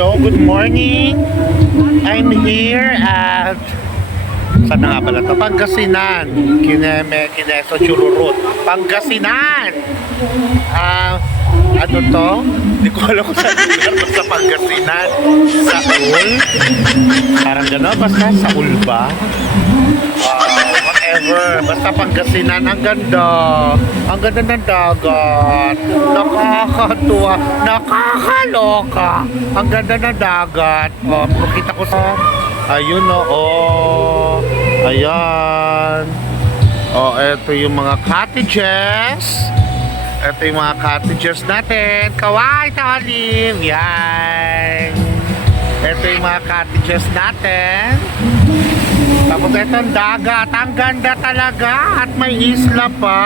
Hello, good morning. I'm here at saan na nga pala to? Pangasinan. Kineso Chururut. Pangasinan. Ano to? Hindi ko alam kung saan lugar to sa Pangasinan. Saul? Parang gano'n. Basta Saul ba? Whatever. Basta Pangasinan. Ang ganda. Ang ganda ng dagat. Nakakatuwa. Nakakaloka. Ang ganda ng dagat. Makita ko sa... Ayun ayan. Eto yung mga cottages. Ito yung mga cottages natin. Kawai talim. Yan. Ito yung mga cottages natin. Tapos ito ang dagat. Ang ganda talaga. At may isla pa.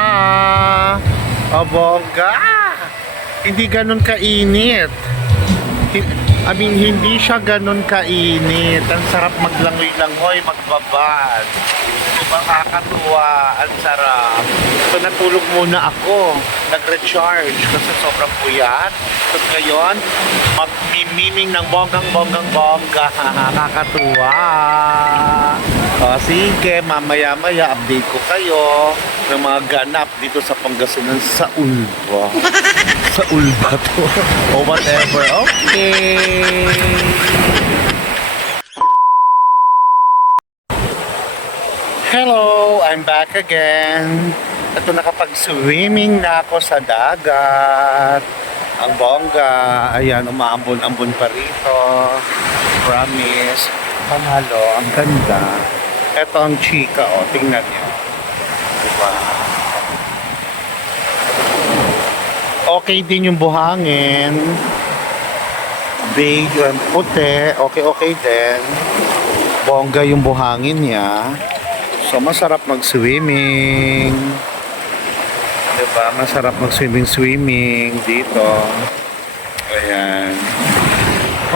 Bongga. Hindi ganun kainit. Hindi siya ganun kainit. Ang sarap maglangoy-langoy, magbabad. Diba, kakatuwa. Ang sarap. So natulog muna ako. Nag-recharge kasi sobrang puyat. So ngayon, magmimiming ng bonggang-bongga. Kakatuwa. Sige, mamaya-maya update ko kayo ng mga ganap dito sa Pangasinan sa Ulba. Sa Ulba to. O whatever. Okay. Hello, I'm back again. Ito, nakapag-swimming na ako sa dagat. Ang bongga. Ayan, umaambon-ambon pa rito. Promise. Panalo, ang ganda. Ito ang chika, tingnan niyo. Diba? Okay din yung buhangin. Big, puti. Okay din. Bongga yung buhangin niya. So, masarap mag-swimming. Diba? Masarap mag-swimming dito. Ayan.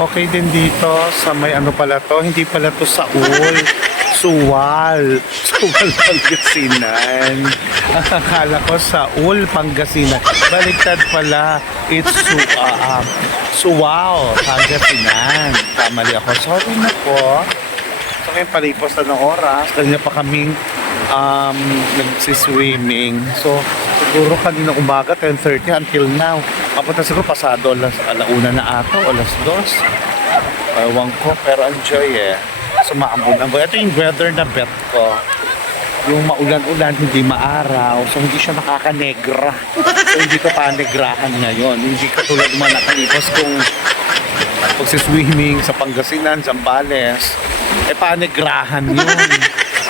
Okay din dito sa may ano pala to. Hindi pala to Saul. Suwal. Suwal, Pangasinan. Akala ko Saul, Pangasinan. Baliktad pala. It's Suwal, Pangasinan. Kamali ako. Sorry na po. So ngayon palipos na ng oras. Kanina pa kaming nagsiswimming. So siguro kanina umaga 10:30 until now. Kapunta siguro pasado alauna na ata o alas 2. Ewan ko pero enjoy Sumaambon-ambon. Ito yung weather na bet ko. Yung maulan-ulan, hindi maaraw. So hindi siya nakakanegra. So hindi ko panegrahan ngayon. Hindi katulad mga nakalipos kung pagsiswimming sa Pangasinan, Zambales. Panegrahan yun.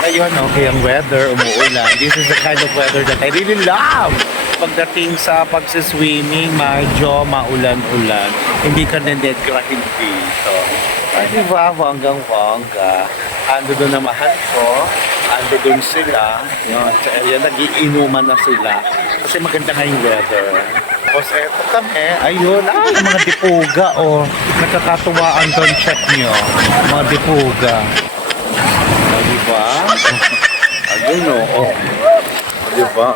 Ngayon, okay ang weather, umuulan. This is the kind of weather that I really love. Pagdating sa pagsiswimming, medyo maulan-ulan. Hindi ka nenegrahin dito. Diba, bonggang-bongga. Ando doon na mahal ko. Ando doon sila. Yun, sa area, nagiinuman na sila. Kasi maganda nga yung weather. Tapos eto kami, ayun, yung mga dipuga, nakakatuwaan doon, check nyo. Mga dipuga. Diba? Ayun, Diba,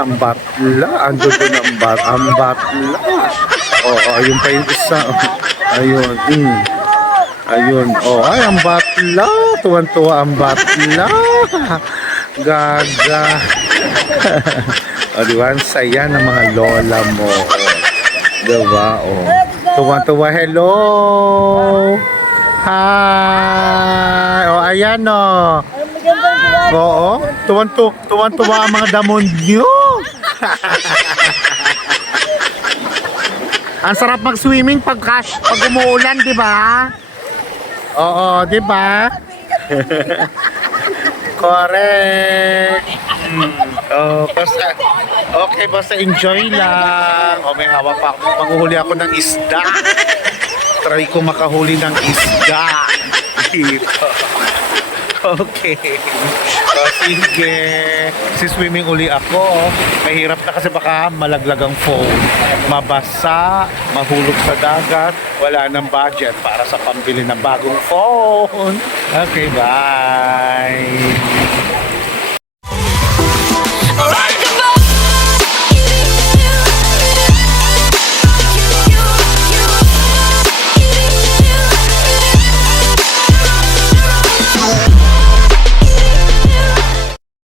ang batla. Ando doon ang batla. Ayun pa yung isa. Ayun, Ayun, ay, ang batla. Tuwan-tuwa ang batla. Gaga. Diba, ang saya ng mga lola mo. Diba, Tuwan-tuwa, hello. Hi. Ayan, Oo, tuwan-tuwa ang mga damon nyo. Ang sarap mag-swimming pag umuulan, di ba? Oo, di ba? Correct. Basta enjoy lang. May hawak pa ako. Manguhuli ako ng isda. Try ko makahuli ng isda. Dito. Okay. Sige. Swimming uli ako. Mahirap na kasi baka malaglag ang phone. Mabasa, mahulog sa dagat, wala nang budget para sa pambili ng bagong phone. Okay, bye.